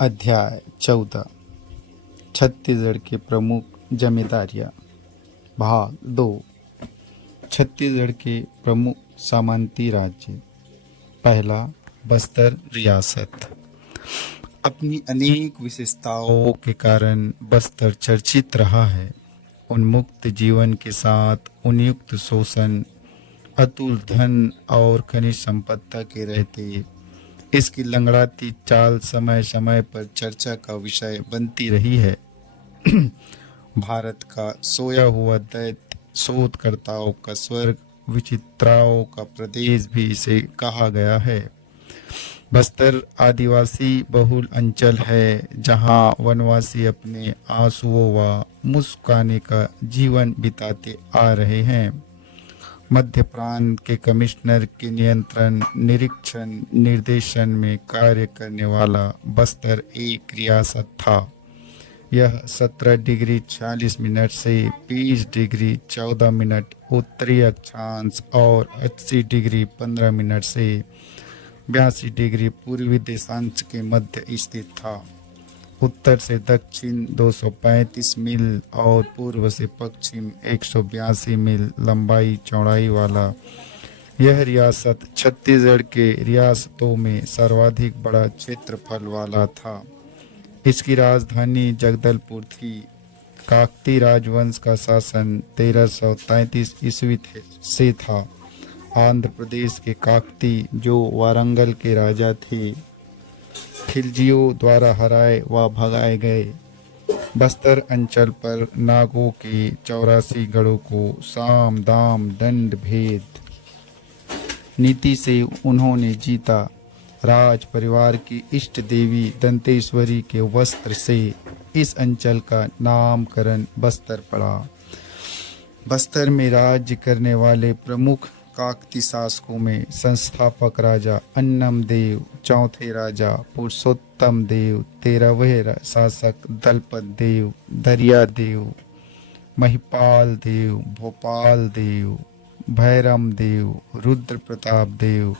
अध्याय 14 छत्तीसगढ़ के प्रमुख जमींदारियाँ। भाग 2। छत्तीसगढ़ के प्रमुख सामंती राज्य। पहला, बस्तर रियासत। अपनी अनेक विशेषताओं के कारण बस्तर चर्चित रहा है। उन्मुक्त जीवन के साथ उन्युक्त शोषण, अतुल धन और खनिज संपदा के रहते इसकी लंगड़ाती चाल समय समय पर चर्चा का विषय बनती रही है। भारत का सोया हुआ दैत्य, शोधकर्ताओं का स्वर्ग, विचित्राओं का प्रदेश भी इसे कहा गया है। बस्तर आदिवासी बहुल अंचल है, जहां वनवासी अपने आंसुओं व मुस्काने का जीवन बिताते आ रहे हैं। मध्य प्रांत के कमिश्नर के नियंत्रण, निरीक्षण, निर्देशन में कार्य करने वाला बस्तर एक रियासत था। यह 17 डिग्री 40 मिनट से 20 डिग्री 14 मिनट उत्तरी अक्षांश और 80 डिग्री 15 मिनट से 82 डिग्री पूर्वी देशांश के मध्य स्थित था। उत्तर से दक्षिण 235 मील और पूर्व से पश्चिम 182 मील लंबाई चौड़ाई वाला यह रियासत छत्तीसगढ़ के रियासतों में सर्वाधिक बड़ा क्षेत्रफल वाला था। इसकी राजधानी जगदलपुर थी। काकती राजवंश का शासन 1333 ईस्वी से था। आंध्र प्रदेश के काकती, जो वारंगल के राजा थे, खिलजियों द्वारा हराए व भगाए गए। बस्तर अंचल पर नागों के 84 गढ़ों को साम दाम दंड भेद नीति से उन्होंने जीता। राज परिवार की इष्ट देवी दंतेश्वरी के वस्त्र से इस अंचल का नामकरण बस्तर पड़ा। बस्तर में राज्य करने वाले प्रमुख काकती शासकों में संस्थापक राजा अन्नम देव, चौथे राजा पुरुषोत्तम देव, 13वें शासक दलपत देव, दरिया देव, महिपाल देव, भोपाल देव, भैरम देव, रुद्र प्रताप देव,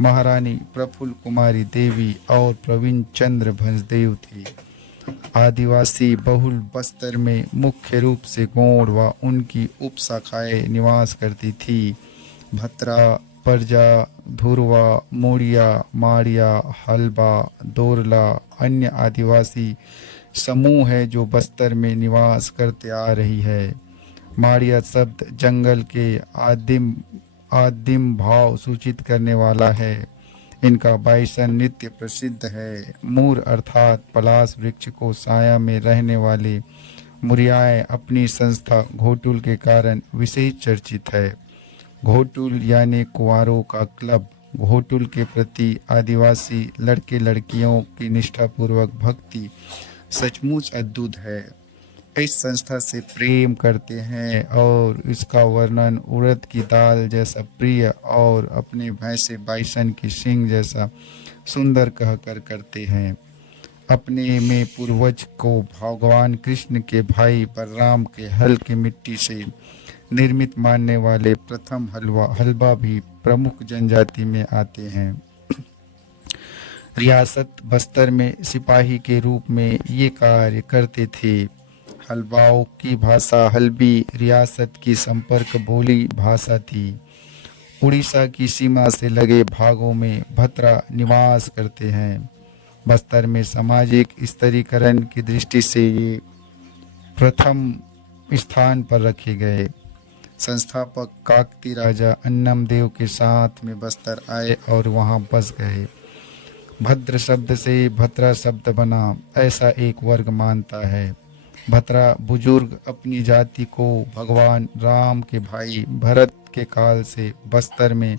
महारानी प्रफुल्ल कुमारी देवी और प्रवीण चंद्र भंजदेव थे। आदिवासी बहुल बस्तर में मुख्य रूप से गौड़ व उनकी उपशाखाएं निवास करती थी। भत्रा, परजा, धुरवा, मोड़िया, माड़िया, हलबा, दोरला अन्य आदिवासी समूह है जो बस्तर में निवास करते आ रही है। माड़िया शब्द जंगल के आदिम भाव सूचित करने वाला है। इनका बाइसन नृत्य प्रसिद्ध है। मूर अर्थात पलाश वृक्ष को साया में रहने वाले मुरियाएं अपनी संस्था घोटुल के कारण विशेष चर्चित है। घोटुल यानी कुंवारों का क्लब। घोटुल के प्रति आदिवासी लड़के लड़कियों की निष्ठापूर्वक भक्ति सचमुच अद्भुत है। इस संस्था से प्रेम करते हैं और इसका वर्णन उड़द की दाल जैसा प्रिय और अपने भैंसे बाइसन की सींग जैसा सुंदर कहकर करते हैं। अपने में पूर्वज को भगवान कृष्ण के भाई बलराम के हल की मिट्टी से निर्मित मानने वाले प्रथम हलवा भी प्रमुख जनजाति में आते हैं। रियासत बस्तर में सिपाही के रूप में ये कार्य करते थे। हलवाओं की भाषा हल्बी रियासत की संपर्क बोली भाषा थी। उड़ीसा की सीमा से लगे भागों में भत्रा निवास करते हैं। बस्तर में सामाजिक स्तरीकरण की दृष्टि से ये प्रथम स्थान पर रखे गए। संस्थापक काकती राजा अन्नम देव के साथ में बस्तर आए और वहां बस गए। भद्र शब्द से भत्रा शब्द बना, ऐसा एक वर्ग मानता है। भत्रा बुजुर्ग अपनी जाति को भगवान राम के भाई भरत के काल से बस्तर में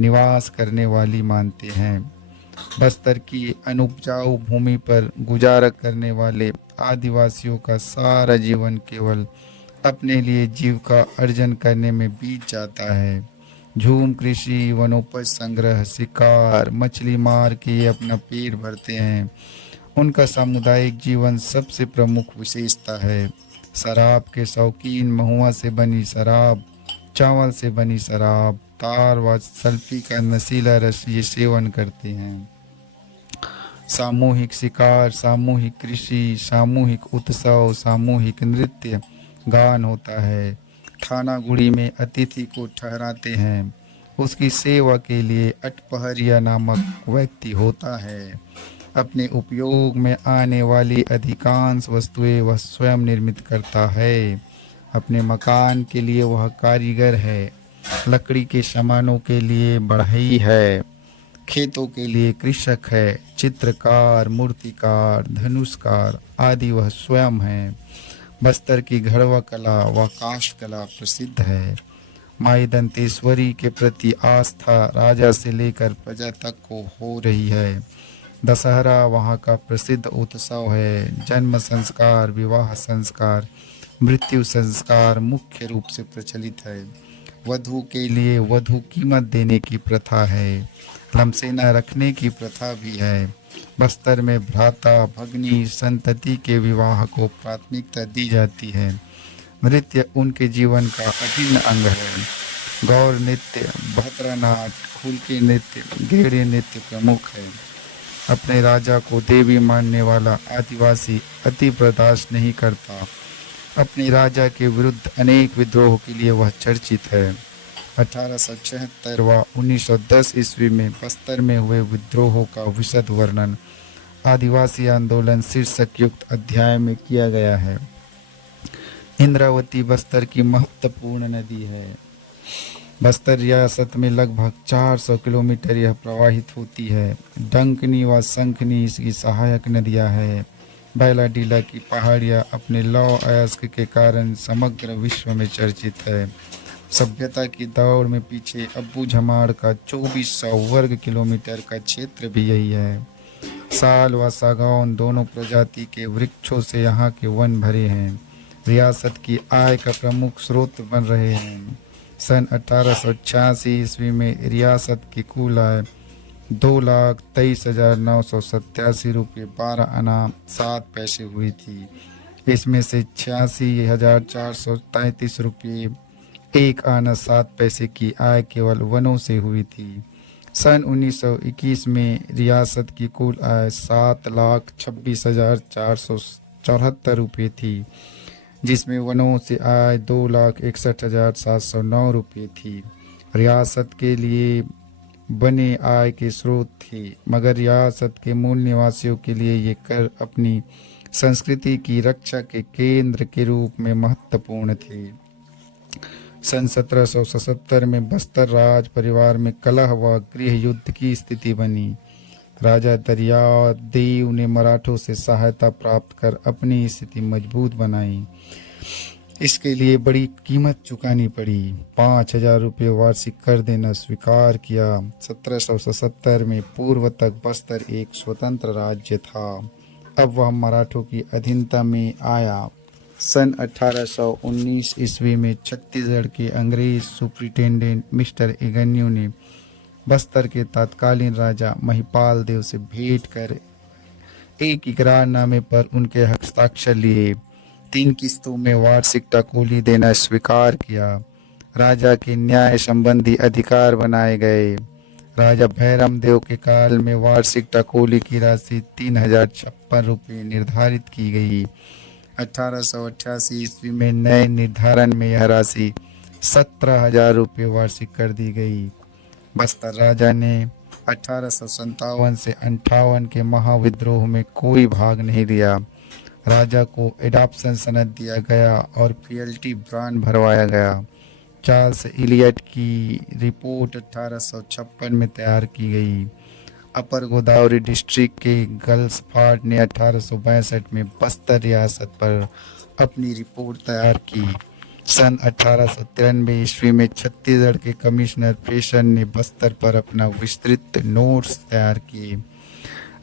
निवास करने वाली मानते हैं। बस्तर की अनुपजाऊ भूमि पर गुजारा करने वाले आदिवासियों का सारा जीवन केवल अपने लिए जीविका अर्जन करने में बीत जाता है। झूम कृषि, वनोपज संग्रह, शिकार, मछली मार के अपना पेट भरते हैं। उनका सामुदायिक जीवन सबसे प्रमुख विशेषता है। शराब के शौकीन महुआ से बनी शराब, चावल से बनी शराब, तार व सल्फी का नशीला रस ये सेवन करते हैं। सामूहिक शिकार, सामूहिक कृषि, सामूहिक उत्सव, सामूहिक नृत्य गान होता है। थानागुड़ी में अतिथि को ठहराते हैं, उसकी सेवा के लिए अठपहरिया नामक व्यक्ति होता है। अपने उपयोग में आने वाली अधिकांश वस्तुएं वह स्वयं निर्मित करता है। अपने मकान के लिए वह कारीगर है, लकड़ी के सामानों के लिए बढ़ई है, खेतों के लिए कृषक है, चित्रकार, मूर्तिकार, धनुषकार आदि वह स्वयं है। बस्तर की घड़वा कला व काष्ठ कला प्रसिद्ध है। माई दंतेश्वरी के प्रति आस्था राजा से लेकर प्रजा तक को हो रही है। दशहरा वहाँ का प्रसिद्ध उत्सव है। जन्म संस्कार, विवाह संस्कार, मृत्यु संस्कार मुख्य रूप से प्रचलित है। वधू के लिए वधू कीमत देने की प्रथा है। लमसेना रखने की प्रथा भी है। बस्तर में भ्राता भगनी संतति के विवाह को प्राथमिकता दी जाती है। नृत्य उनके जीवन का अभिन्न अंग है। गौर नृत्य, भद्रनाट, हुलकी नृत्य, गेड़े नृत्य प्रमुख है। अपने राजा को देवी मानने वाला आदिवासी अति बर्दाश्त नहीं करता। अपने राजा के विरुद्ध अनेक विद्रोह के लिए वह चर्चित है। 1876 व 1910 ईस्वी में बस्तर में हुए विद्रोहों का विशद वर्णन आदिवासी आंदोलन शीर्षक युक्त अध्याय में किया गया है। इंद्रावती बस्तर की महत्वपूर्ण नदी है। बस्तर रियासत में लगभग 400 किलोमीटर यह प्रवाहित होती है। डंकनी व शंखनी इसकी सहायक नदियां हैं। बैलाडीला की पहाड़ियाँ अपने लौह अयस्क के कारण समग्र विश्व में चर्चित है। सभ्यता की दौड़ में पीछे अब्बू झमाड़ का 2400 वर्ग किलोमीटर का क्षेत्र भी यही है। साल व सागौन दोनों प्रजाति के वृक्षों से यहाँ के वन भरे हैं। रियासत की आय का प्रमुख स्रोत बन रहे हैं। सन 1886 ईस्वी में रियासत की कुल आय 2,23,987 रुपये 12 आना 7 पैसे हुई थी। इसमें से 86,433 रुपये 1 आना 7 पैसे की आय केवल वनों से हुई थी। सन 1921 में रियासत की कुल आय 7,26,474 रुपये थी, जिसमें वनों से आय 2,61,709 रुपये थी। रियासत के लिए बने आय के स्रोत थे, मगर रियासत के मूल निवासियों के लिए ये कर अपनी संस्कृति की रक्षा के केंद्र के रूप में महत्वपूर्ण थे। सन 1777 में बस्तर राज परिवार में कलह व गृह युद्ध की स्थिति बनी। राजा दरियादेव ने मराठों से सहायता प्राप्त कर अपनी स्थिति मजबूत बनाई। इसके लिए बड़ी कीमत चुकानी पड़ी। 5,000 रुपये वार्षिक कर देना स्वीकार किया। 1777 में पूर्व तक बस्तर एक स्वतंत्र राज्य था। अब वह मराठों की अधीनता में आया। सन 1819 ईस्वी में छत्तीसगढ़ के अंग्रेज सुप्रिंटेंडेंट मिस्टर इगन्यू ने बस्तर के तत्कालीन राजा महिपाल देव से भेंट कर एक इकरारनामे पर उनके हस्ताक्षर लिए। 3 किस्तों में वार्षिक टकोली देना स्वीकार किया। राजा के न्याय संबंधी अधिकार बनाए गए। राजा भैरम देव के काल में वार्षिक टकोली की राशि 3,056 रुपये निर्धारित की गई। 1888 ईस्वी में नए निर्धारण में यह राशि 17,000 रुपये वार्षिक कर दी गई। बस्तर राजा ने 1857 से 58 के महाविद्रोह में कोई भाग नहीं लिया। राजा को एडॉप्शन सनद दिया गया और फील्टी ब्रांड भरवाया गया। चार्ल्स इलियट की रिपोर्ट 1856 में तैयार की गई। अपर गोदावरी डिस्ट्रिक्ट के गर्ल्स फोर्ट ने 1862 में बस्तर रियासत पर अपनी रिपोर्ट तैयार की। सन 1893 ईस्वी में छत्तीसगढ़ के कमिश्नर प्रेषण ने बस्तर पर अपना विस्तृत नोट्स तैयार किए।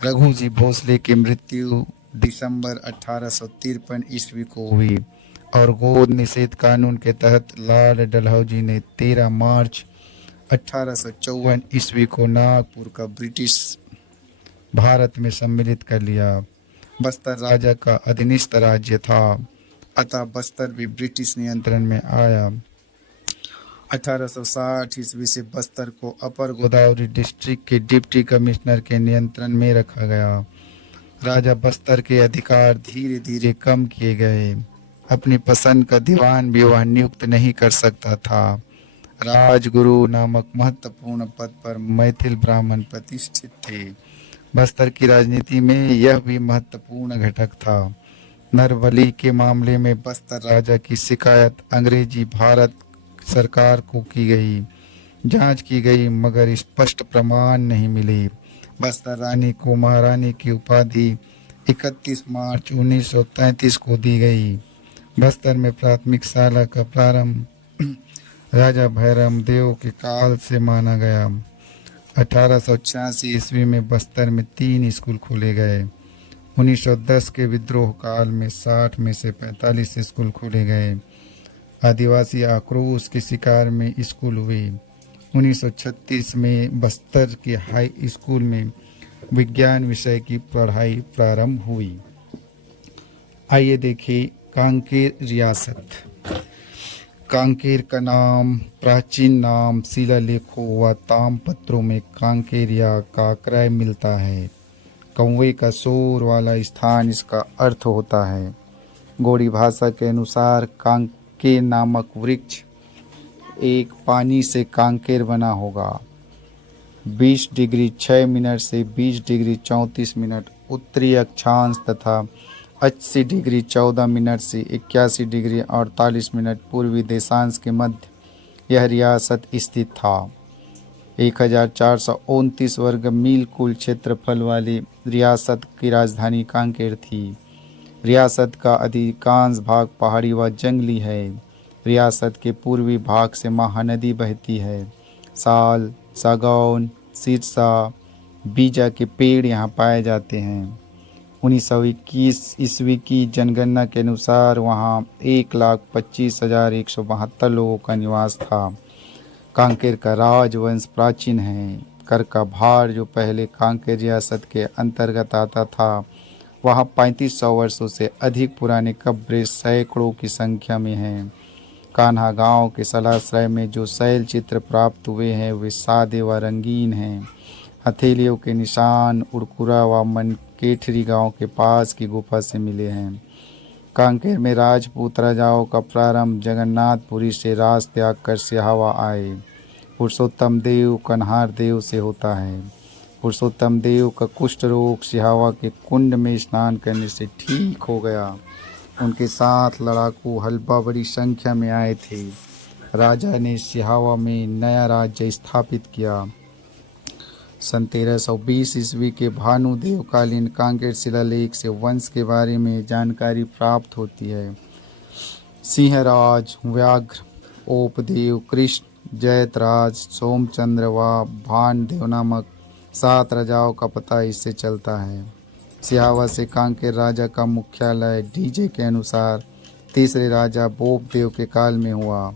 रघुजी भोसले की मृत्यु दिसंबर 1853 ईस्वी को हुई और गोद निषेध कानून के तहत लॉर्ड डलहौजी ने 13 मार्च 1854 ईस्वी को नागपुर का ब्रिटिश भारत में सम्मिलित कर लिया। बस्तर राजा का अधीनस्थ राज्य था, अतः बस्तर भी ब्रिटिश नियंत्रण में आया। 1860 ईस्वी से बस्तर को अपर गोदावरी डिस्ट्रिक्ट के डिप्टी कमिश्नर के नियंत्रण में रखा गया। राजा बस्तर के अधिकार धीरे धीरे कम किए गए। अपनी पसंद का दीवान भी वह नियुक्त नहीं कर सकता था। राजगुरु नामक महत्वपूर्ण पद पर मैथिल ब्राह्मण प्रतिष्ठित थे। बस्तर की राजनीति में यह भी महत्वपूर्ण घटक था। नरबली के मामले में बस्तर राजा की शिकायत अंग्रेजी भारत सरकार को की गई। जांच की गई मगर स्पष्ट प्रमाण नहीं मिले। बस्तर रानी को महारानी की उपाधि 31 मार्च 1933 को दी गई। बस्तर में प्राथमिक शाला का प्रारंभ राजा भैरम देव के काल से माना गया। 1886 ईस्वी में बस्तर में 3 स्कूल खोले गए। 1910 के विद्रोह काल में 60 में से 45 स्कूल खोले गए। आदिवासी आक्रोश के शिकार में स्कूल हुए। 1936 में बस्तर के हाई स्कूल में विज्ञान विषय की पढ़ाई प्रारंभ हुई। आइए देखें कांकेर रियासत। कांकेर का नाम प्राचीन नाम शिलालेखों व तामपत्रों में कांकेरिया का क्रय मिलता है। कौवे का शोर वाला स्थान इसका अर्थ होता है। गोड़ी भाषा के अनुसार कांकेर नामक वृक्ष एक पानी से कांकेर बना होगा। 20 डिग्री 6 मिनट से 20 डिग्री 34 मिनट उत्तरी अक्षांश तथा 80 डिग्री 14 मिनट से 81 डिग्री 48 मिनट पूर्वी देशांश के मध्य यह रियासत स्थित था। 1429 वर्ग मील कुल क्षेत्रफल वाली रियासत की राजधानी कांकेर थी। रियासत का अधिकांश भाग पहाड़ी व जंगली है। रियासत के पूर्वी भाग से महानदी बहती है। साल, सागौन, सिरसा, बीजा के पेड़ यहाँ पाए जाते हैं। 1921 ईस्वी की जनगणना के अनुसार वहाँ 1,25,172 लोगों का निवास था। कांकेर का राजवंश प्राचीन है। कर का भार जो पहले कांकेर रियासत के अंतर्गत आता था वहाँ 3500 वर्षों से अधिक पुराने कब्रें सैकड़ों की संख्या में हैं। कान्हा गांव के सलाश्रय में जो शैल चित्र प्राप्त हुए हैं वे सादे व रंगीन हैं। हथेलियों के निशान उड़कुरा व मनकेठरी गांव के पास की गुफा से मिले हैं। कांकेर में राजपूत राजाओं का प्रारंभ जगन्नाथपुरी से राज त्याग कर सिहावा आए। पुरुषोत्तम देव कन्हार देव से होता है। पुरुषोत्तम देव का कुष्ठ रोग सिहावा के कुंड में स्नान करने से ठीक हो गया। उनके साथ लड़ाकू हल्बा बड़ी संख्या में आए थे। राजा ने सिहावा में नया राज्य स्थापित किया। सन 1320 ईस्वी के भानुदेवकालीन कांकेर शिलालेख से वंश के बारे में जानकारी प्राप्त होती है। सिंहराज, व्याघ्र, ओपदेव, कृष्ण, जयतराज, सोमचंद्र व भानदेव नामक 7 राजाओं का पता इससे चलता है। सिहावा से कांकेर राजा का मुख्यालय डीजे के अनुसार तीसरे राजा बोपदेव के काल में हुआ।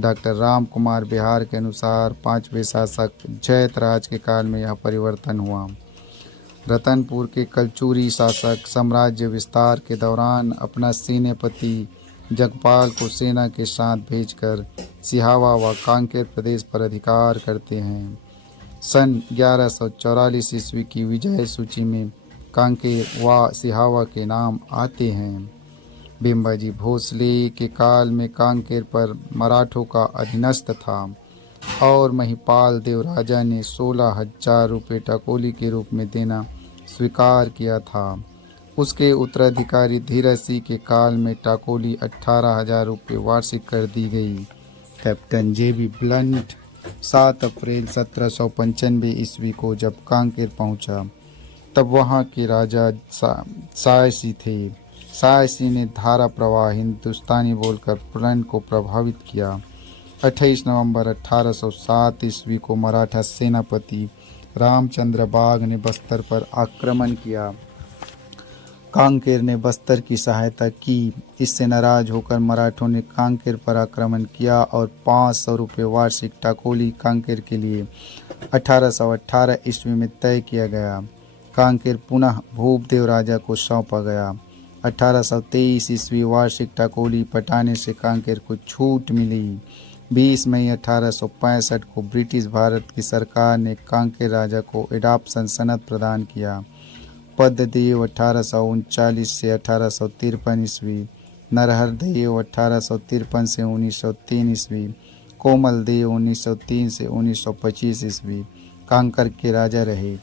डॉक्टर राम कुमार बिहार के अनुसार 5वें शासक जयतराज के काल में यह परिवर्तन हुआ। रतनपुर के कलचूरी शासक साम्राज्य विस्तार के दौरान अपना सेनापति जगपाल को सेना के साथ भेजकर सिहावा व कांकेर प्रदेश पर अधिकार करते हैं। सन 1144 ईस्वी की विजय सूची में कांकेर व सिहावा के नाम आते हैं। भीमबाजी भोसले के काल में कांकेर पर मराठों का अधीनस्थ था और महिपाल देव राजा ने 16,000 रुपये टकोली के रूप में देना स्वीकार किया था। उसके उत्तराधिकारी धीरज सिंह के काल में टाकोली 18,000 रुपये वार्षिक कर दी गई। कैप्टन जेबी ब्लंट 7 अप्रैल 1795 ईस्वी को जब कांकेर पहुंचा तब वहां के राजा सायसी थे। सायसी ने धारा प्रवाह हिंदुस्तानी बोलकर ब्लंट को प्रभावित किया। 28 नवंबर 1807 ईस्वी को मराठा सेनापति रामचंद्र बाग ने बस्तर पर आक्रमण किया। कांकेर ने बस्तर की सहायता की। इससे नाराज होकर मराठों ने कांकेर पर आक्रमण किया और 500 रुपये वार्षिक टाकोली कांकेर के लिए 1818 ईस्वी में तय किया गया। कांकेर पुनः भूपदेव राजा को सौंपा गया। 1823 ईस्वी वार्षिक टाकोली पटाने से कांकेर को छूट मिली। 20 मई 1865 को ब्रिटिश भारत की सरकार ने कांकेर राजा को एडाप्शन सनद प्रदान किया। पद्मदेव 1839 से 1853 ईस्वी, नरहर देव 1853 से 1903 ईस्वी, कोमल देव 1903 से 1925 ईस्वी कांकर के राजा रहे।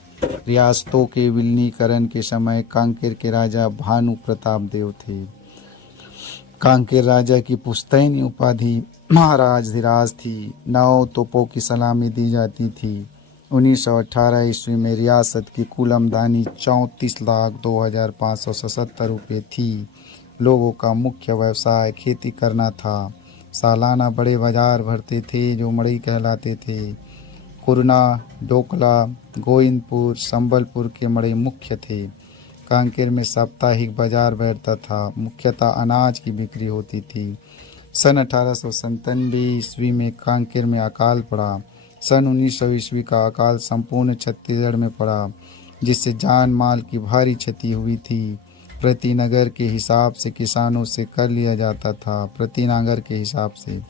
रियासतों के विलीनीकरण के समय कांकेर के राजा भानु प्रताप देव थे। कांकेर राजा की पुश्तैनी उपाधि महाराजधिराज थी। 9 तोपों की सलामी दी जाती थी। 1918 ईस्वी में रियासत की कुल आमदनी 34,02,577 रुपये थी। लोगों का मुख्य व्यवसाय खेती करना था। सालाना बड़े बाजार भरते थे जो मड़ई कहलाते थे। कुरना, डोकला, गोविंदपुर, संबलपुर के मड़ई मुख्य थे। कांकेर में साप्ताहिक बाजार बैठता था। मुख्यतः अनाज की बिक्री होती थी। सन 1897 ईस्वी में कांकेर में अकाल पड़ा। सन 1900 ईस्वी का अकाल संपूर्ण छत्तीसगढ़ में पड़ा, जिससे जान माल की भारी क्षति हुई थी। प्रति नगर के हिसाब से किसानों से कर लिया जाता था। प्रति नांगर के हिसाब से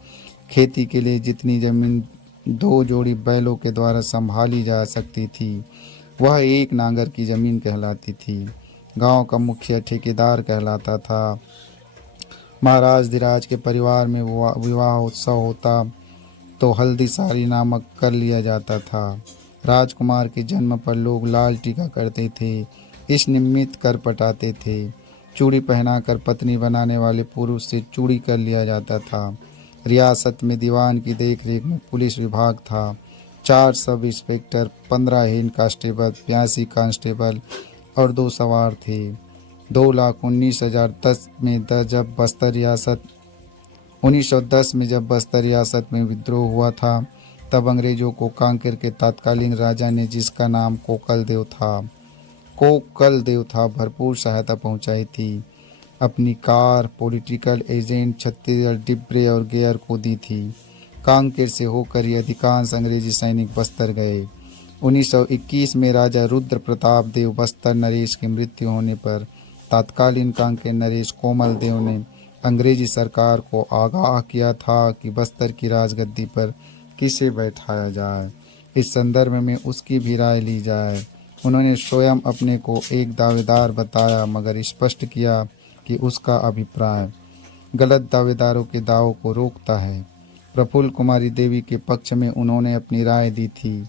खेती के लिए जितनी जमीन 2 जोड़ी बैलों के द्वारा संभाली जा सकती थी, वह 1 नांगर की जमीन कहलाती थी। गांव का मुखिया ठेकेदार कहलाता था। महाराज धीराज के परिवार में विवाह उत्सव होता तो हल्दी सारी नामक कर लिया जाता था। राजकुमार के जन्म पर लोग लाल टीका करते थे। इस निमित्त कर पटाते थे। चूड़ी पहनाकर पत्नी बनाने वाले पुरुष से चूड़ी कर लिया जाता था। रियासत में दीवान की देखरेख में पुलिस विभाग था। 4 sub inspector, 15 head constable, 82 constable और 2 सवार थे। 2,19,010 में जब बस्तर रियासत 1910 में जब बस्तर रियासत में विद्रोह हुआ था, तब अंग्रेजों को कांकेर के तत्कालीन राजा ने, जिसका नाम कोकल देव था, भरपूर सहायता पहुंचाई थी। अपनी कार पॉलिटिकल एजेंट छत्तीसगढ़ डिब्रे और गेयर को दी थी। कांकेर से होकर ही अधिकांश अंग्रेजी सैनिक बस्तर गए। 1921 में राजा रुद्र प्रताप देव बस्तर नरेश की मृत्यु होने पर तत्कालीन कांकेर नरेश कोमल देव ने अंग्रेजी सरकार को आगाह किया था कि बस्तर की राजगद्दी पर किसे बैठाया जाए। इस संदर्भ में उसकी भी राय ली जाए। उन्होंने स्वयं अपने को एक दावेदार बताया, मगर स्पष्ट किया कि उसका अभिप्राय गलत दावेदारों के दावों को रोकता है। प्रफुल्ल कुमारी देवी के पक्ष में उन्होंने अपनी राय दी थी।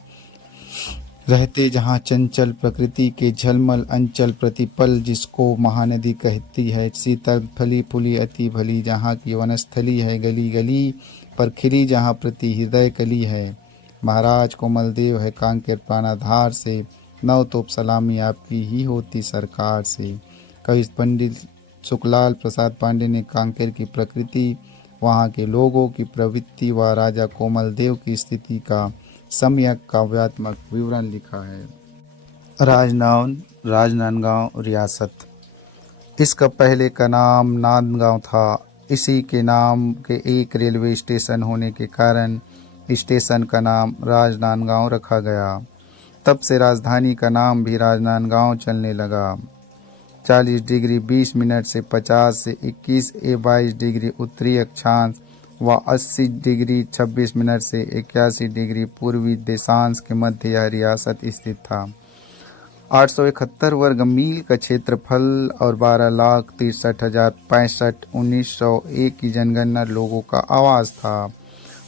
रहते जहाँ चंचल प्रकृति के झलमल अंचल प्रतिपल, जिसको महानदी कहती है, शीतल फली फूली अति भली, जहाँ की वनस्थली है गली गली पर खिली, जहाँ प्रति हृदय कली है। महाराज कोमल देव है कांकेर प्राणाधार से, 9 तोप सलामी आपकी ही होती सरकार से। कवि पंडित सुखलाल प्रसाद पांडे ने कांकेर की प्रकृति, वहाँ के लोगों की प्रवृत्ति व राजा कोमल देव की स्थिति का सम्यक काव्यात्मक विवरण लिखा है। राजनांदगांव रियासत। इसका पहले का नाम नांदगांव था। इसी के नाम के एक रेलवे स्टेशन होने के कारण स्टेशन का नाम राजनांदगांव रखा गया। तब से राजधानी का नाम भी राजनांदगांव चलने लगा। 40 डिग्री 20 मिनट से 50 से 21 22 डिग्री उत्तरी अक्षांश व 80 डिग्री 26 मिनट से 81 डिग्री पूर्वी देशांश के मध्य यह रियासत स्थित था। 871 वर्ग मील का क्षेत्रफल और 12,63,065 1901 की जनगणना लोगों का आवास था।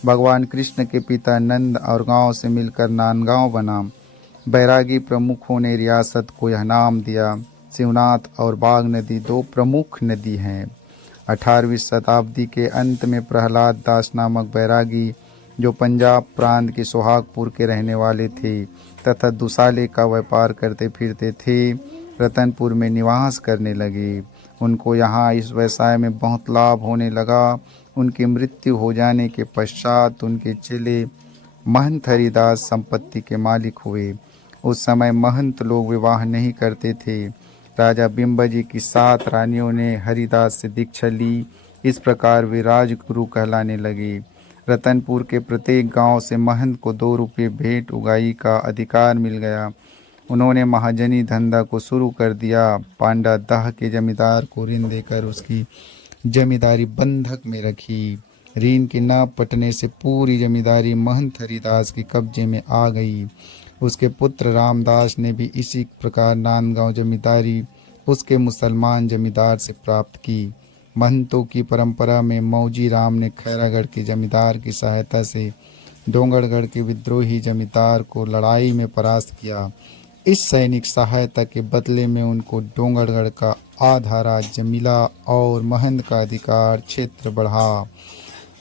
भगवान कृष्ण के पिता नंद और गांव से मिलकर नांदगांव बना। बैरागी प्रमुखों ने रियासत को यह नाम दिया। शिवनाथ और बाघ नदी 2 प्रमुख नदी हैं। 18वीं शताब्दी के अंत में प्रहलाद दास नामक बैरागी, जो पंजाब प्रांत के सोहागपुर के रहने वाले थे तथा दुसाले का व्यापार करते फिरते थे, रतनपुर में निवास करने लगे। उनको यहाँ इस व्यवसाय में बहुत लाभ होने लगा। उनकी मृत्यु हो जाने के पश्चात उनके चेले महंत हरिदास संपत्ति के मालिक हुए। उस समय महंत लोग विवाह नहीं करते थे। राजा बिंबाजी की 7 रानियों ने हरिदास से दीक्षा ली। इस प्रकार वे राजगुरु कहलाने लगे। रतनपुर के प्रत्येक गांव से महंत को 2 रुपये भेंट उगाई का अधिकार मिल गया। उन्होंने महाजनी धंधा को शुरू कर दिया। पांडा दह के जमींदार को ऋण देकर उसकी जमींदारी बंधक में रखी। ऋण के न पटने से पूरी जमींदारी महंत हरिदास के कब्जे में आ गई। उसके पुत्र रामदास ने भी इसी प्रकार नांदगांव जमींदारी उसके मुसलमान जमींदार से प्राप्त की। महंतों की परंपरा में मौजी राम ने खैरागढ़ के जमींदार की सहायता से डोंगरगढ़ के विद्रोही जमींदार को लड़ाई में परास्त किया। इस सैनिक सहायता के बदले में उनको डोंगरगढ़ का आधा राज्य मिला और महंत का अधिकार क्षेत्र बढ़ा।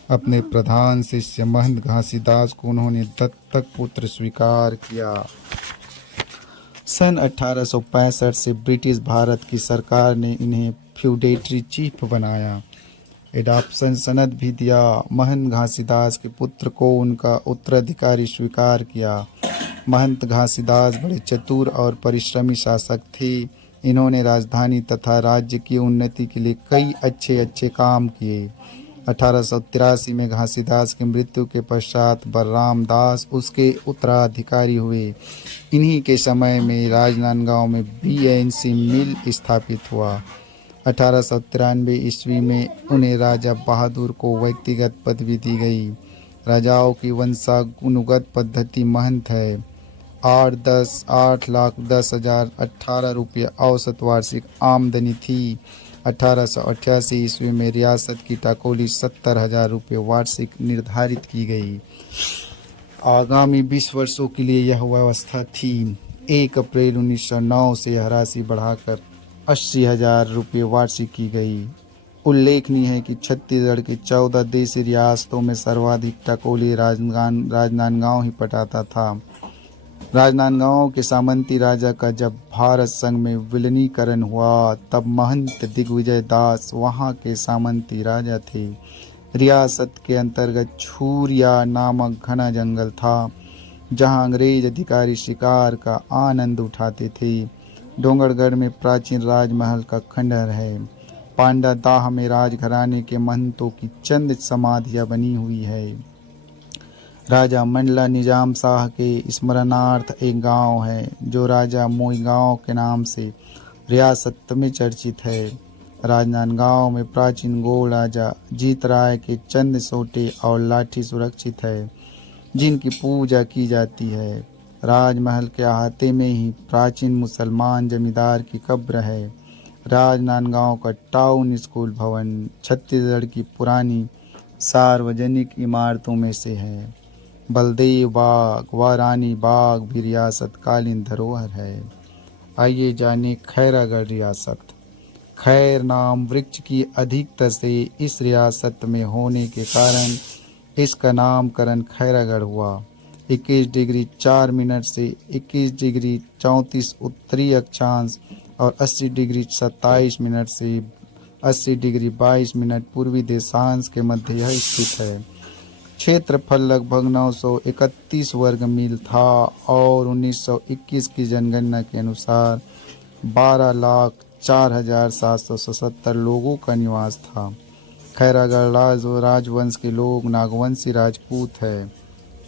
अपने प्रधान शिष्य महंत घासीदास को उन्होंने दत्तक पुत्र स्वीकार किया। सन 1865 से ब्रिटिश भारत की सरकार ने इन्हें फ्यूडेटरी चीफ बनाया, एडॉप्शन सनद भी दिया। महंत घासीदास के पुत्र को उनका उत्तराधिकारी स्वीकार किया। महंत घासीदास बड़े चतुर और परिश्रमी शासक थे। इन्होंने राजधानी तथा राज्य की उन्नति के लिए कई अच्छे काम किए। 1883 में घासीदास की मृत्यु के पश्चात बलराम दास उसके उत्तराधिकारी हुए। इन्हीं के समय में राजनांदगांव में बीएनसी मिल स्थापित हुआ। 1893 ईस्वी में उन्हें राजा बहादुर को व्यक्तिगत पदवी दी गई। राजाओं की वंशानुगत पद्धति महंत है। 8,10,18 रुपये औसत वार्षिक आमदनी थी। 1888 ईस्वी में रियासत की टाकोली 70,000 रुपये वार्षिक निर्धारित की गई। आगामी 20 वर्षों के लिए यह व्यवस्था थी। 1 अप्रैल 1909 से यह राशि बढ़ाकर 80,000 रुपये वार्षिक की गई। उल्लेखनीय है कि छत्तीसगढ़ की 14 देशी रियासतों में सर्वाधिक टाकोली राजनांदगांव ही पटाता था। राजनांदगांव के सामंती राजा का जब भारत संघ में विलीनीकरण हुआ तब महंत दिग्विजय दास वहां के सामंती राजा थे। रियासत के अंतर्गत छूरिया नामक घना जंगल था जहां अंग्रेज अधिकारी शिकार का आनंद उठाते थे। डोंगरगढ़ में प्राचीन राजमहल का खंडहर है। पांडा दाह में राजघराने के महंतों की चंद समाधियां बनी हुई है। राजा मंडला निजाम शाह के स्मरणार्थ एक गांव है जो राजा मोईगांव के नाम से रियासत में चर्चित है। राजनांदगांव में प्राचीन गौड़ राजा जीतराय के चंद सोटे और लाठी सुरक्षित है जिनकी पूजा की जाती है। राजमहल के अहाते में ही प्राचीन मुसलमान जमींदार की कब्र है। राजनांदगांव का टाउन स्कूल भवन छत्तीसगढ़ की पुरानी सार्वजनिक इमारतों में से है। बलदेव बाग व रानी बाग भी रियासत कालीन धरोहर है। आइए जाने खैरागढ़ रियासत। खैर नाम वृक्ष की अधिकता से इस रियासत में होने के कारण इसका नामकरण खैरागढ़ हुआ। 21 डिग्री 4 मिनट से 21 डिग्री 34 उत्तरी अक्षांश और 80 डिग्री 27 मिनट से 80 डिग्री 22 मिनट पूर्वी देशांश के मध्य यह स्थित है। क्षेत्रफल लगभग 931 वर्ग मील था और 1921 की जनगणना के अनुसार 12,04,777 लोगों का निवास था। खैरागढ़ राजवंश के लोग नागवंशी राजपूत है।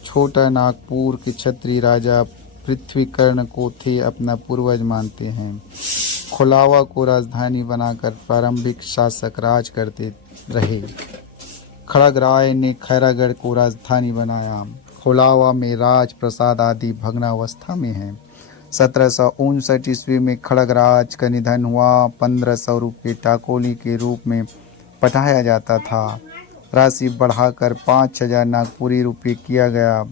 छोटा नागपुर के क्षत्रिय राजा पृथ्वीकर्ण को थे अपना पूर्वज मानते हैं। खोलावा को राजधानी बनाकर प्रारंभिक शासक राज करते रहे। खड़ग राय ने खैरागढ़ को राजधानी बनाया। खोलावा में राज प्रसाद आदि भग्नावस्था में है। 1759 ईस्वी में खड़ग राज का निधन हुआ। 1500 रुपये टाकोली के रूप में पटाया जाता था। राशि बढ़ाकर 5,000 नागपुरी रुपये किया गया।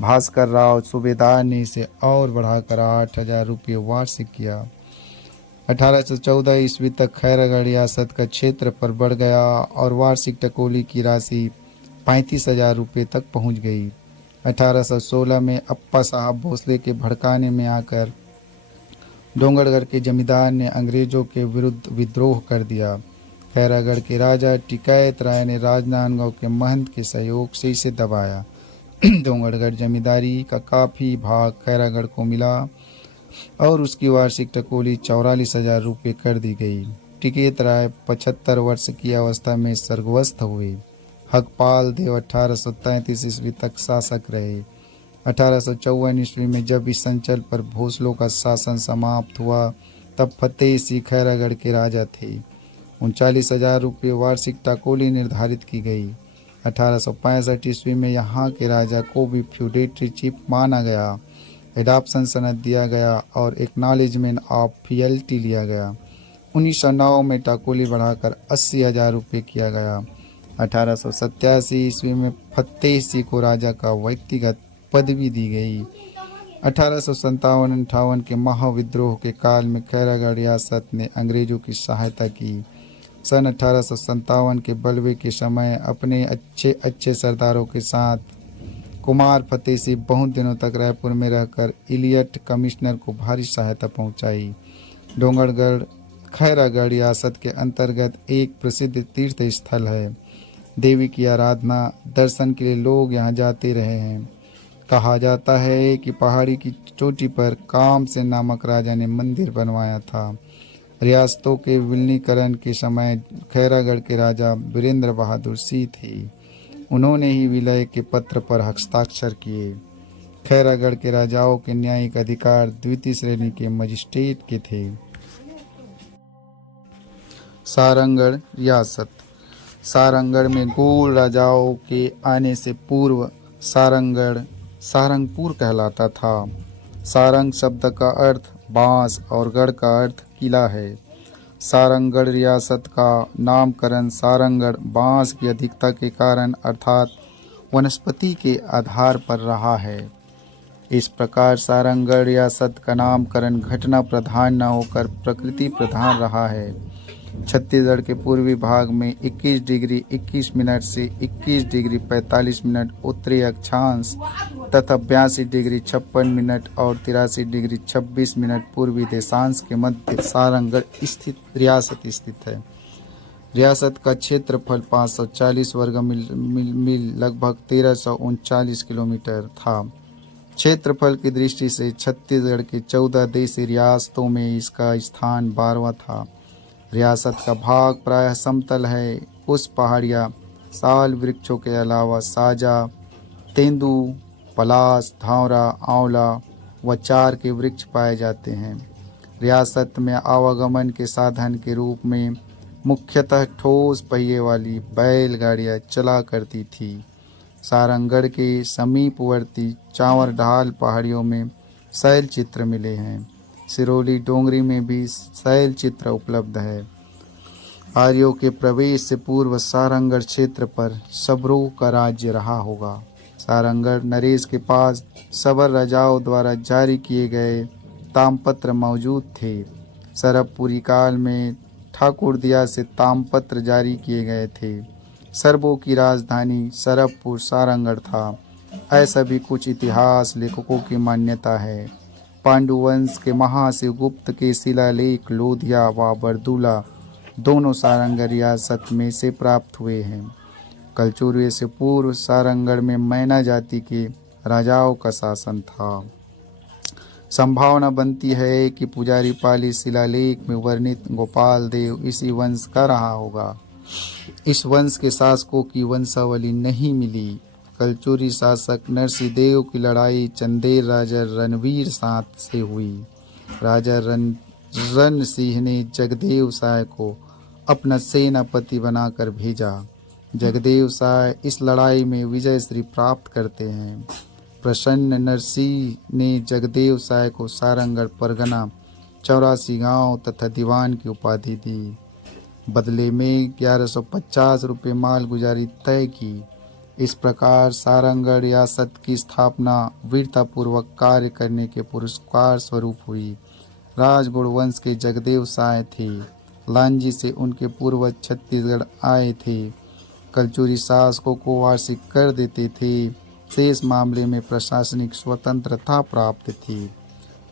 भास्कर राव सूबेदार ने इसे और बढ़ाकर 8,000 रुपये वार्षिक किया। 1814 ईस्वी तक खैरागढ़ रियासत का क्षेत्रफल बढ़ गया और वार्षिक टकोली की राशि 35,000 रुपये तक पहुंच गई। 1816 में अप्पा साहब भोसले के भड़काने में आकर डोंगरगढ़ के जमींदार ने अंग्रेजों के विरुद्ध विद्रोह कर दिया। खैरागढ़ के राजा टिकैत राय ने राजनांदगांव के महंत के सहयोग से इसे दबाया। डोंगरगढ़ जमींदारी का काफ़ी भाग खैरागढ़ को मिला और उसकी वार्षिक टकोली 44,000 रुपये कर दी गई। टिकैत राय 75 वर्ष की अवस्था में स्वर्गस्थ हुए। हकपाल देव 1833 ईस्वी तक शासक रहे। 1854 ईस्वी में जब इस अंचल पर भोसलों का शासन समाप्त हुआ तब फतेह सिंह खैरागढ़ के राजा थे। 39,000 रुपये वार्षिक टाकोली निर्धारित की गई। 1865 ईस्वी में यहाँ के राजा को भी फ्यूडेटरी चीफ माना गया। एडॉप्शन सनद दिया गया और एक्नॉलेजमेंट ऑफ फियल्टी लिया गया। 1909 में टाकोली बढ़ाकर 80,000 रुपये किया गया। 1887 ईस्वी में फतेह सिंह को राजा का व्यक्तिगत पदवी दी गई। 1857-58 के महाविद्रोह के काल में खैरागढ़ रियासत ने अंग्रेजों की सहायता की। सन 1857 के बलवे के समय अपने अच्छे सरदारों के साथ कुमार फतेह सिंह बहुत दिनों तक रायपुर में रहकर इलियट कमिश्नर को भारी सहायता पहुंचाई। डोंगरगढ़ खैरागढ़ रियासत के अंतर्गत एक प्रसिद्ध तीर्थ स्थल है। देवी की आराधना दर्शन के लिए लोग यहाँ जाते रहे हैं। कहा जाता है कि पहाड़ी की चोटी पर कामसेन नामक राजा ने मंदिर बनवाया था। रियासतों के विलीनीकरण के समय खैरागढ़ के राजा वीरेंद्र बहादुर सिंह थे। उन्होंने ही विलय के पत्र पर हस्ताक्षर किए। खैरागढ़ के राजाओं के न्यायिक अधिकार द्वितीय श्रेणी के मजिस्ट्रेट के थे। सारंगढ़ रियासत। सारंगढ़ में गोल राजाओं के आने से पूर्व सारंगढ़ सारंगपुर कहलाता था। सारंग शब्द का अर्थ बांस और गढ़ का अर्थ किला है। सारंगढ़ रियासत का नामकरण सारंगढ़ बांस की अधिकता के कारण अर्थात वनस्पति के आधार पर रहा है। इस प्रकार सारंगढ़ रियासत का नामकरण घटना प्रधान न होकर प्रकृति प्रधान रहा है। छत्तीसगढ़ के पूर्वी भाग में 21 डिग्री 21 मिनट से 21 डिग्री 45 मिनट उत्तरी अक्षांश तथा 82 डिग्री 56 मिनट और 83 डिग्री 26 मिनट पूर्वी देशांश के मध्य सारंगढ़ रियासत स्थित है। रियासत का क्षेत्रफल 540 वर्ग मील लगभग 1339 किलोमीटर था। क्षेत्रफल की दृष्टि से छत्तीसगढ़ के 14 देशी रियासतों में इसका स्थान 12वां था। रियासत का भाग प्रायः समतल है। कुछ पहाड़ियाँ साल वृक्षों के अलावा साजा, तेंदू, पलास, धावरा, आंवला व चार के वृक्ष पाए जाते हैं। रियासत में आवागमन के साधन के रूप में मुख्यतः ठोस पहिए वाली बैलगाड़ियाँ चला करती थी। सारंगढ़ के समीपवर्ती चांवर ढाल पहाड़ियों में शैल चित्र मिले हैं। सिरोली डोंगरी में भी शैल चित्र उपलब्ध है। आर्यों के प्रवेश से पूर्व सारंगढ़ क्षेत्र पर सबरों का राज्य रहा होगा। सारंगढ़ नरेश के पास सबर राजाओं द्वारा जारी किए गए तामपत्र मौजूद थे। सरबपुरी काल में ठाकुरदिया से तामपत्र जारी किए गए थे। सरबों की राजधानी सरबपुर सारंगढ़ था। ऐसा भी कुछ इतिहास लेखकों की मान्यता है। पांडुवंश के महाशिव गुप्त के शिलालेख लोधिया व बरदुला दोनों सारंगढ़ रियासत में से प्राप्त हुए हैं। कलचुर्वे से पूर्व सारंगढ़ में मैना जाति के राजाओं का शासन था। संभावना बनती है कि पुजारी पाली शिलालेख में वर्णित गोपाल देव इसी वंश का रहा होगा। इस वंश के शासकों की वंशावली नहीं मिली। कलचुरी शासक नरसिंहदेव की लड़ाई चंदेर राजा रणवीर साथ से हुई। राजा रण सिंह ने जगदेव साय को अपना सेनापति बनाकर भेजा। जगदेव साय इस लड़ाई में विजय श्री प्राप्त करते हैं। प्रसन्न नरसिंह ने जगदेव साय को सारंगढ़ परगना 84 गांव तथा दीवान की उपाधि दी। बदले में 1150 रुपये माल गुजारी तय की। इस प्रकार सारंगढ़ रियासत की स्थापना वीरतापूर्वक कार्य करने के पुरस्कार स्वरूप हुई। राजगुड़ वंश के जगदेव साय थे। लांजी से उनके पूर्वज छत्तीसगढ़ आए थे। कलचुरी शासकों को वार्षिक कर देते थे। शेष मामले में प्रशासनिक स्वतंत्रता प्राप्त थी।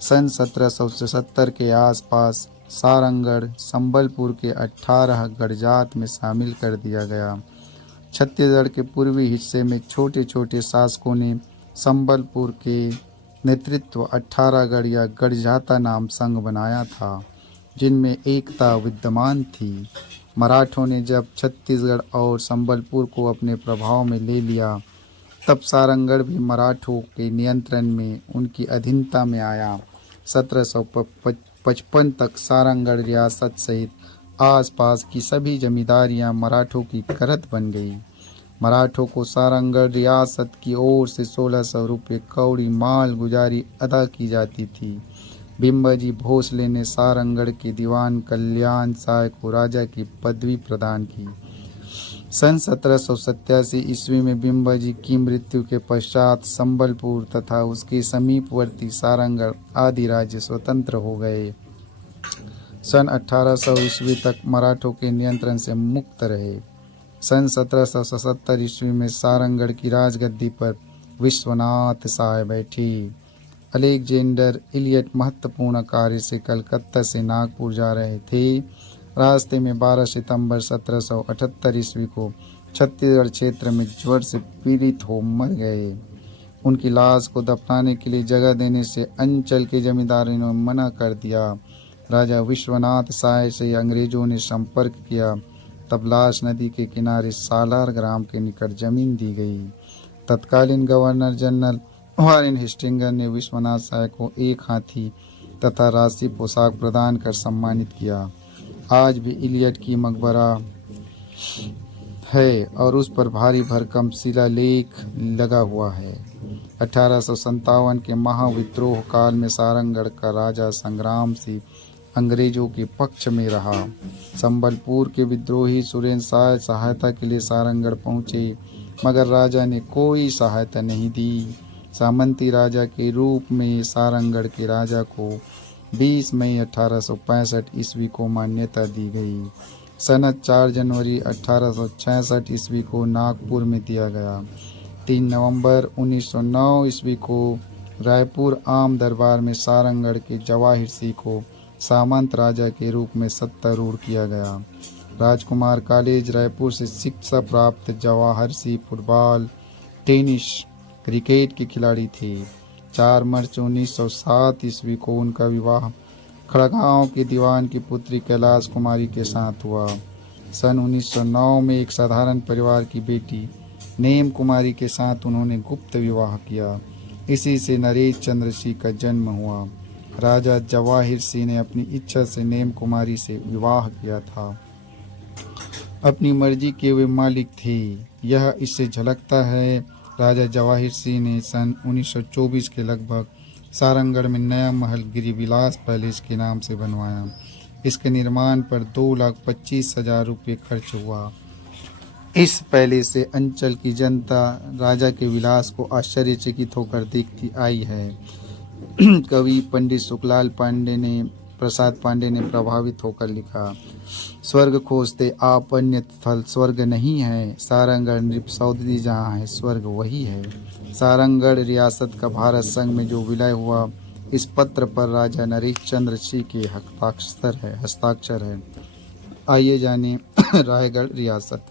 सन 1770 के आसपास सारंगढ़ संबलपुर के 18 गढ़जात में शामिल कर दिया गया। छत्तीसगढ़ के पूर्वी हिस्से में छोटे छोटे शासकों ने संबलपुर के नेतृत्व 18 गढ़ या गढ़जाता नाम संघ बनाया था, जिनमें एकता विद्यमान थी। मराठों ने जब छत्तीसगढ़ और संबलपुर को अपने प्रभाव में ले लिया, तब सारंगढ़ भी मराठों के नियंत्रण में उनकी अधीनता में आया। 1755 तक सारंगढ़ रियासत सहित आसपास की सभी जमींदारियां मराठों की करत बन गई। मराठों को सारंगढ़ रियासत की ओर से 1600 रुपये कौड़ी माल गुजारी अदा की जाती थी। बिम्बाजी भोसले ने सारंगढ़ के दीवान कल्याण साय को राजा की पदवी प्रदान की। सन 1787 ईस्वी में बिम्बाजी की मृत्यु के पश्चात संबलपुर तथा उसके समीपवर्ती सारंगढ़ आदि राज्य स्वतंत्र हो गए। सन 1800 ईस्वी तक मराठों के नियंत्रण से मुक्त रहे। सन 1777 ईस्वी में सारंगढ़ की राजगद्दी पर विश्वनाथ साय बैठी। अलेक्जेंडर इलियट महत्वपूर्ण कार्य से कलकत्ता से नागपुर जा रहे थे। रास्ते में 12 सितंबर 1778 ईस्वी को छत्तीसगढ़ क्षेत्र में ज्वर से पीड़ित हो मर गए। उनकी लाश को दफनाने के लिए जगह देने से अंचल के जमींदारों ने मना कर दिया। राजा विश्वनाथ साय से अंग्रेजों ने संपर्क किया। तब लाश नदी के किनारे सालार ग्राम के निकट जमीन दी गई। तत्कालीन गवर्नर जनरल वारेन हेस्टिंग्स ने विश्वनाथ साय को एक हाथी तथा राशि पोशाक प्रदान कर सम्मानित किया। आज भी इलियट की मकबरा है और उस पर भारी भरकम शिलालेख लगा हुआ है। 1857 के महाविद्रोह काल में सारंगढ़ का राजा संग्राम सिंह अंग्रेजों के पक्ष में रहा। संबलपुर के विद्रोही सुरेंद्र साय सहायता के लिए सारंगढ़ पहुंचे, मगर राजा ने कोई सहायता नहीं दी। सामंती राजा के रूप में सारंगढ़ के राजा को 20 मई 1865 ईस्वी को मान्यता दी गई। सनद 4 जनवरी 1866 ईस्वी को नागपुर में दिया गया। 3 नवंबर 1909 ईस्वी को रायपुर आम दरबार में सारंगढ़ के जवाहिर सिंह को सामंत राजा के रूप में सत्तारूढ़ किया गया। राजकुमार कॉलेज रायपुर से शिक्षा प्राप्त Jawahar Singh football, tennis, cricket के खिलाड़ी थे। 4 मार्च 1907 ईस्वी को उनका विवाह खड़गांव के दीवान की पुत्री कैलाश कुमारी के साथ हुआ। सन 1909 में एक साधारण परिवार की बेटी नेम कुमारी के साथ उन्होंने गुप्त विवाह किया। इसी से नरेश चंद्र सिंह का जन्म हुआ। राजा जवाहिर सिंह ने अपनी इच्छा से नेम कुमारी से विवाह किया था। अपनी मर्जी के वे मालिक थे, यह इससे झलकता है। राजा जवाहिर सिंह ने सन 1924 के लगभग सारंगढ़ में नया महल गिरिविलास पैलेस के नाम से बनवाया। इसके निर्माण पर 2,25,000 रुपये खर्च हुआ। इस पैलेस से अंचल की जनता राजा के विलास को आश्चर्यचकित होकर देखती आई है। कवि पंडित सुखलाल पांडे ने प्रसाद पांडे ने प्रभावित होकर लिखा, स्वर्ग खोजते आप अन्य स्थल स्वर्ग नहीं है, सारंगढ़ नृप सौदरी जहाँ है स्वर्ग वही है। सारंगढ़ रियासत का भारत संघ में जो विलय हुआ, इस पत्र पर राजा नरेश चंद्र सिंह के हस्ताक्षर है। आइए जाने रायगढ़ रियासत।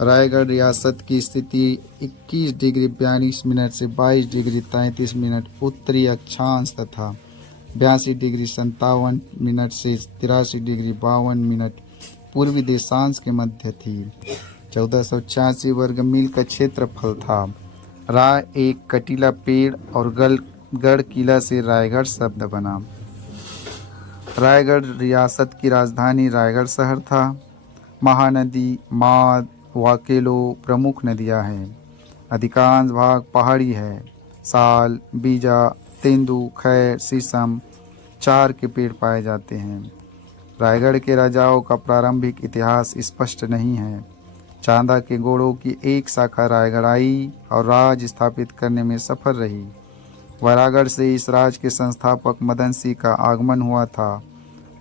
रायगढ़ रियासत की स्थिति 21 डिग्री 42 मिनट से 22 डिग्री 33 मिनट उत्तरी अक्षांश तथा 82 डिग्री 57 मिनट से 83 डिग्री 52 मिनट पूर्वी देशांश के मध्य थी। 1486 वर्ग मील का क्षेत्रफल था। राय एक कटीला पेड़ और गढ़ किला से रायगढ़ शब्द बना। रायगढ़ रियासत की राजधानी रायगढ़ शहर था। महानदी, माद, वाकेलो प्रमुख नदियां हैं। अधिकांश भाग पहाड़ी है। साल, बीजा, तेंदू, खैर, शीशम, चार के पेड़ पाए जाते हैं। रायगढ़ के राजाओं का प्रारंभिक इतिहास स्पष्ट नहीं है। चांदा के घोड़ों की एक शाखा रायगढ़ आई और राज स्थापित करने में सफल रही। वरागढ़ से इस राज के संस्थापक मदन सिंह का आगमन हुआ था।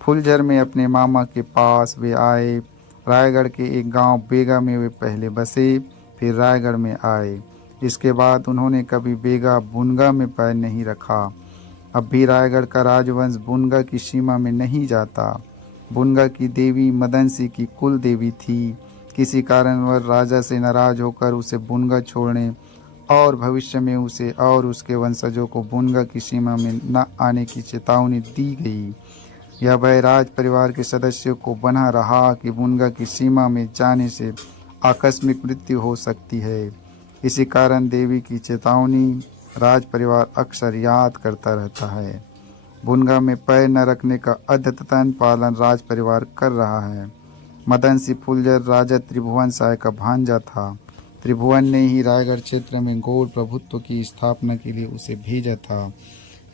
फुलझर में अपने मामा के पास वे आए। रायगढ़ के एक गांव बेगा में वे पहले बसे, फिर रायगढ़ में आए। इसके बाद उन्होंने कभी बेगा बुनगा में पैर नहीं रखा। अब भी रायगढ़ का राजवंश बुनगा की सीमा में नहीं जाता। बुनगा की देवी मदन सिंह की कुल देवी थी। किसी कारणवश राजा से नाराज होकर उसे बुनगा छोड़ने और भविष्य में उसे और उसके वंशजों को बुनगा की सीमा में न आने की चेतावनी दी गई। यह भय राज परिवार के सदस्यों को बना रहा कि बुनगा की सीमा में जाने से आकस्मिक मृत्यु हो सकती है। इसी कारण देवी की चेतावनी राज परिवार अक्सर याद करता रहता है। बुनगा में पैर न रखने का अद्यतन पालन राज परिवार कर रहा है। मदन सिंह फुलझर राजा त्रिभुवन साय का भांजा था। त्रिभुवन ने ही रायगढ़ क्षेत्र में गौड़ प्रभुत्व की स्थापना के लिए उसे भेजा था।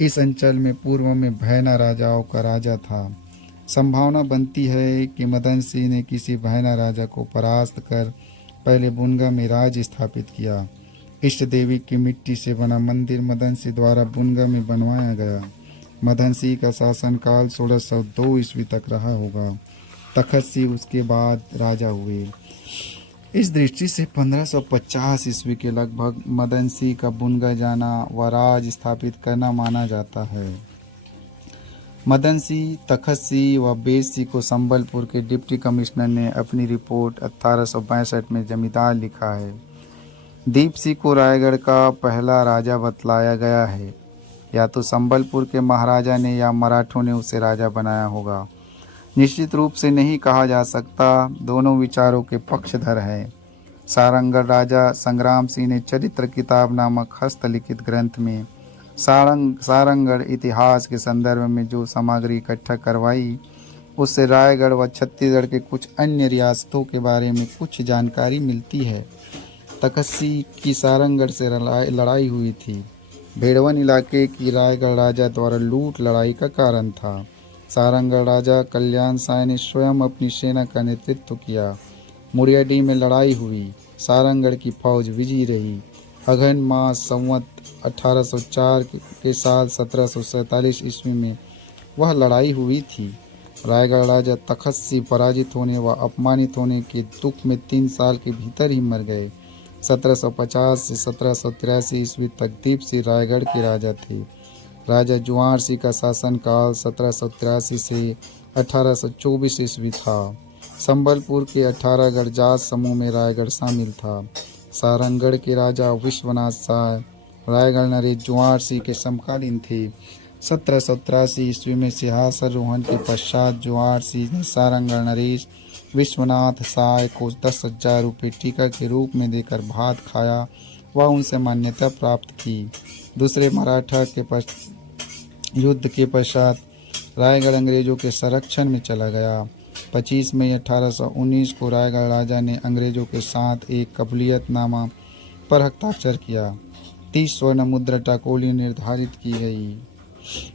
इस अंचल में पूर्व में भैना राजाओं का राजा था। संभावना बनती है कि मदन सिंह ने किसी भैना राजा को परास्त कर पहले बुनगा में राज स्थापित किया। इष्ट देवी की मिट्टी से बना मंदिर मदन सिंह द्वारा बुनगा में बनवाया गया। मदन सिंह का शासनकाल 1602 ईस्वी तक रहा होगा। तखत सिंह उसके बाद राजा हुए। इस दृष्टि से 1550 ईस्वी के लगभग मदन सिंह का बुनगा जाना व राज स्थापित करना माना जाता है। मदन सिंह, तखत सिंह व बेद सिंह को संबलपुर के डिप्टी कमिश्नर ने अपनी रिपोर्ट 1862 में जमींदार लिखा है। दीप सिंह को रायगढ़ का पहला राजा बतलाया गया है। या तो संबलपुर के महाराजा ने या मराठों ने उसे राजा बनाया होगा। निश्चित रूप से नहीं कहा जा सकता। दोनों विचारों के पक्षधर हैं। सारंगढ़ राजा संग्राम सिंह ने चरित्र किताब नामक हस्तलिखित ग्रंथ में सारंगढ़ इतिहास के संदर्भ में जो सामग्री इकट्ठा करवाई, उससे रायगढ़ व छत्तीसगढ़ के कुछ अन्य रियासतों के बारे में कुछ जानकारी मिलती है। तखत सिंह की सारंगढ़ से लड़ाई हुई थी। भेड़वन इलाके की रायगढ़ राजा द्वारा लूट लड़ाई का कारण था। सारंगढ़ राजा कल्याण साय ने स्वयं अपनी सेना का नेतृत्व किया। मुरियाडी में लड़ाई हुई। सारंगढ़ की फौज विजयी रही। अगहन मास संवत 1804 के साल 1747 ईस्वी में वह लड़ाई हुई थी। रायगढ़ राजा तखत सिंह पराजित होने व अपमानित होने के दुख में 3 साल के भीतर ही मर गए। 1750 से 1783 ईस्वी तक दीप सिंह रायगढ़ के राजा थे। राजा जुआर सिंह का शासनकाल 1783 से 1824 ईस्वी था। संबलपुर के 18 गढ़ जात समूह में रायगढ़ शामिल था। सारंगढ़ के राजा विश्वनाथ साय रायगढ़ नरेश जुआर सिंह के समकालीन थे। 1783 ईस्वी में सिंहासरोहण के पश्चात जुआर सिंह ने सारंगढ़ नरेश विश्वनाथ साय को 10,000 रुपये टीका के रूप में देकर भात खाया व उनसे मान्यता प्राप्त की। दूसरे मराठा के युद्ध के पश्चात रायगढ़ अंग्रेजों के संरक्षण में चला गया। 25 मई 1819 को रायगढ़ राजा ने अंग्रेजों के साथ एक कबूलियतनामा पर हस्ताक्षर किया। 30 स्वर्ण मुद्रा टाकोली निर्धारित की गई।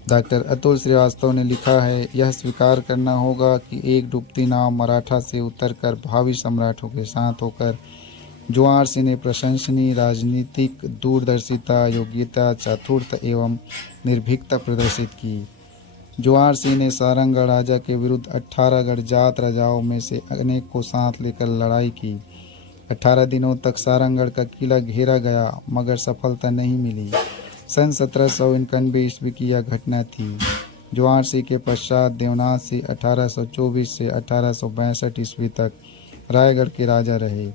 डॉक्टर अतुल श्रीवास्तव ने लिखा है, यह स्वीकार करना होगा कि एक डूबती नाव मराठा से उतरकर भावी सम्राटों के साथ होकर जुआर सिंह ने प्रशंसनीय राजनीतिक दूरदर्शिता, योग्यता, चातुर्य एवं निर्भीकता प्रदर्शित की। जुआर सिंह ने सारंगढ़ राजा के विरुद्ध 18 गढ़ जात राजाओं में से अनेक को साथ लेकर लड़ाई की। 18 दिनों तक सारंगढ़ का किला घेरा गया मगर सफलता नहीं मिली। सन 1791 ईस्वी की यह घटना थी। जुआर सिंह के पश्चात देवनाथ सिंह 1824 से 1862 ईस्वी तक रायगढ़ के राजा रहे।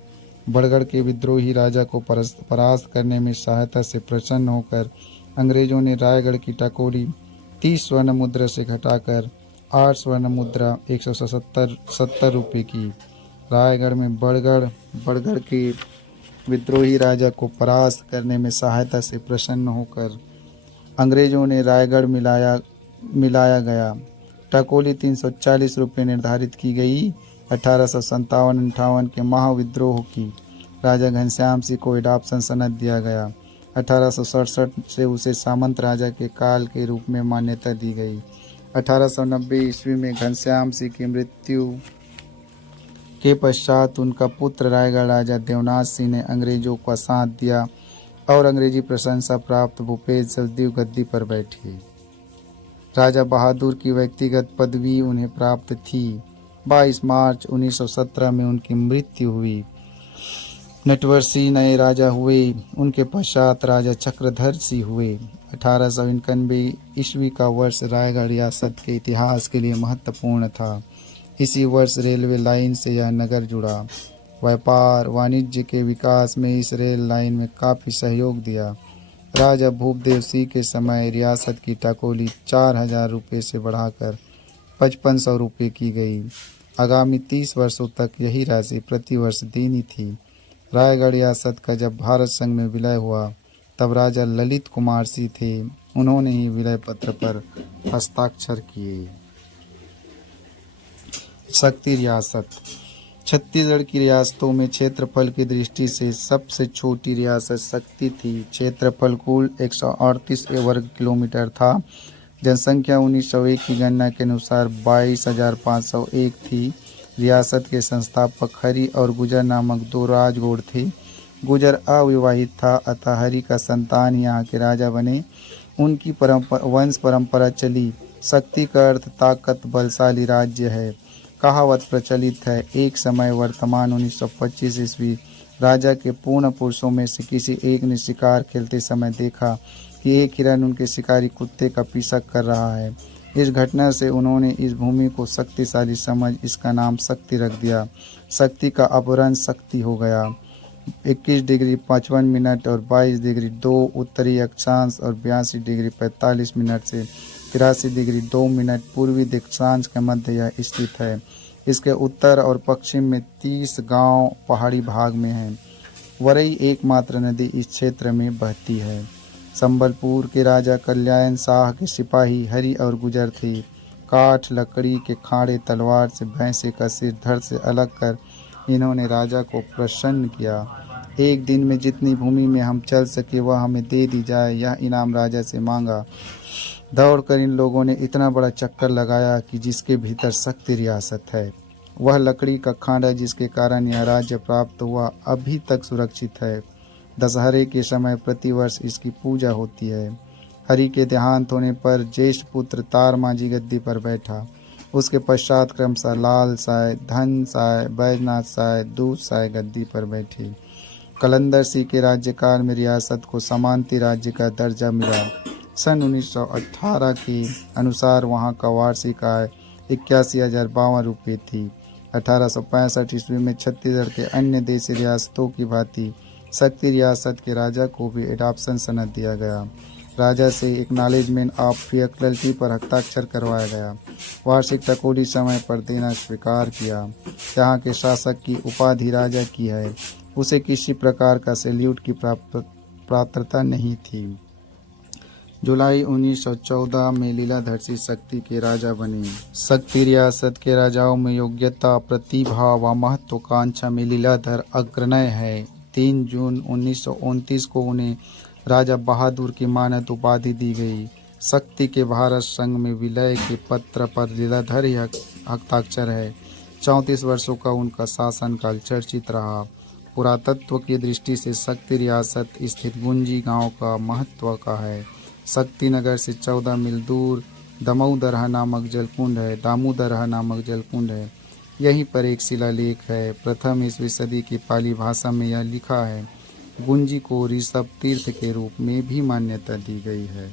बड़गढ़ के विद्रोही राजा को परास्त करने में सहायता से प्रसन्न होकर अंग्रेजों ने रायगढ़ की टाकोली 30 स्वर्ण मुद्रा से घटाकर 8 स्वर्ण मुद्रा 170 रुपये की। रायगढ़ में बड़गढ़ के विद्रोही राजा को परास्त करने में सहायता से प्रसन्न होकर अंग्रेजों ने रायगढ़ मिलाया गया। टाकोली 340 रुपये निर्धारित की गई। 1857-58 के महाविद्रोह की राजा घनश्याम सिंह को एडॉप्शन सनद दिया गया। 1867 से उसे सामंत राजा के काल के रूप में मान्यता दी गई। 1890 ईस्वी में घनश्याम सिंह की मृत्यु के पश्चात उनका पुत्र रायगढ़ राजा देवनाथ सिंह ने अंग्रेजों का साथ दिया और अंग्रेजी प्रशंसा प्राप्त भूपेश जसदेव गद्दी पर बैठे। राजा बहादुर की व्यक्तिगत पदवी उन्हें प्राप्त थी। 22 मार्च 1917 में उनकी मृत्यु हुई। नटवर नए राजा हुए। उनके पश्चात राजा चक्रधर सिंह हुए। 1891 ईस्वी का वर्ष रायगढ़ रियासत के इतिहास के लिए महत्वपूर्ण था। इसी वर्ष रेलवे लाइन से यह नगर जुड़ा। व्यापार वाणिज्य के विकास में इस रेल लाइन में काफ़ी सहयोग दिया। राजा भूपदेव सिंह के समय रियासत की टाकोली 4,000 रुपये से बढ़ाकर 5500 रुपये की गई। आगामी 30 वर्षों तक यही राशि प्रति वर्ष देनी थी। रायगढ़ रियासत का जब भारत संघ में विलय हुआ तब राजा ललित कुमार सिंह थे। उन्होंने ही विलय पत्र पर हस्ताक्षर किए। शक्ति रियासत छत्तीसगढ़ की रियासतों में क्षेत्रफल की दृष्टि से सबसे छोटी रियासत शक्ति थी। क्षेत्रफल कुल 138 वर्ग किलोमीटर था। जनसंख्या 1901 की गणना के अनुसार 22,501 थी। रियासत के संस्थापक हरि और गुजर नामक दो राजगोड़ थे। गुजर अविवाहित था, अतः हरि का संतान यहाँ के राजा बने। उनकी वंश परंपरा चली। शक्ति का अर्थ ताकत, बलशाली राज्य है। कहावत प्रचलित है, एक समय वर्तमान 1925 ईस्वी राजा के पूर्ण पुरुषों में से किसी एक ने शिकार खेलते समय देखा कि एक हिरन उनके शिकारी कुत्ते का पीछा कर रहा है। इस घटना से उन्होंने इस भूमि को शक्तिशाली समझ इसका नाम शक्ति रख दिया। शक्ति का अपभ्रंश शक्ति हो गया। 21 डिग्री 55 मिनट और 22 डिग्री 2 उत्तरी अक्षांश और 82 डिग्री 45 मिनट से 83 डिग्री 2 मिनट पूर्वी दिशांश के मध्य यह स्थित है। इसके उत्तर और पश्चिम में 30 गांव पहाड़ी भाग में हैं। वरई एकमात्र नदी इस क्षेत्र में बहती है। संबलपुर के राजा कल्याण शाह के सिपाही हरि और गुजर थे। काठ, लकड़ी के खाड़े, तलवार से भैंसे का सिर धड़ से अलग कर इन्होंने राजा को प्रसन्न किया। एक दिन में जितनी भूमि में हम चल सके वह हमें दे दी जाए, यह इनाम राजा से मांगा। दौड़कर इन लोगों ने इतना बड़ा चक्कर लगाया कि जिसके भीतर शक्ति रियासत है, वह लकड़ी का खांडा जिसके कारण यह राज्य प्राप्त हुआ अभी तक सुरक्षित है। दशहरे के समय प्रतिवर्ष इसकी पूजा होती है। हरि के देहांत होने पर ज्येष्ठ पुत्र तार मांझी गद्दी पर बैठा। उसके पश्चात क्रमशः लाल साय, धन साय, बैजनाथ साय, दूध साय गद्दी पर बैठे। कलंदर सिंह के राज्यकाल में रियासत को समांती राज्य का दर्जा मिला। सन 1918 के अनुसार वहाँ का वार्षिक आय 81,052 रुपये थी। 1865 ईस्वी में छत्तीसगढ़ के अन्य देशी रियासतों की भांति शक्ति रियासत के राजा को भी एडॉप्शन सनद दिया गया। राजा से एक्नॉलेजमेंट ऑफ फैकल्टी पर हस्ताक्षर करवाया गया। वार्षिक टकोरी समय पर देना स्वीकार किया। यहाँ के शासक की उपाधि राजा की है। उसे किसी प्रकार का सैल्यूट की पात्रता नहीं थी। जुलाई 1914 में लीलाधर सिंह शक्ति के राजा बने। शक्ति रियासत के राजाओं में योग्यता, प्रतिभा व महत्वाकांक्षा में लीलाधर अग्रणी है। 3 जून 1929 को उन्हें राजा बहादुर की मानद उपाधि दी गई। शक्ति के भारत संघ में विलय के पत्र पर लीलाधर ही हस्ताक्षर है। 34 वर्षों का उनका शासनकाल चर्चित रहा। पुरातत्व की दृष्टि से शक्ति रियासत स्थित गुंजी गांव का महत्व का है। शक्ति नगर से 14 मील दूर दामोदरहा नामक जलकुंड है। यहीं पर एक शिलालेख है। प्रथम ईस्वी सदी की पाली भाषा में यह लिखा है। गुंजी को ऋषभ तीर्थ के रूप में भी मान्यता दी गई है।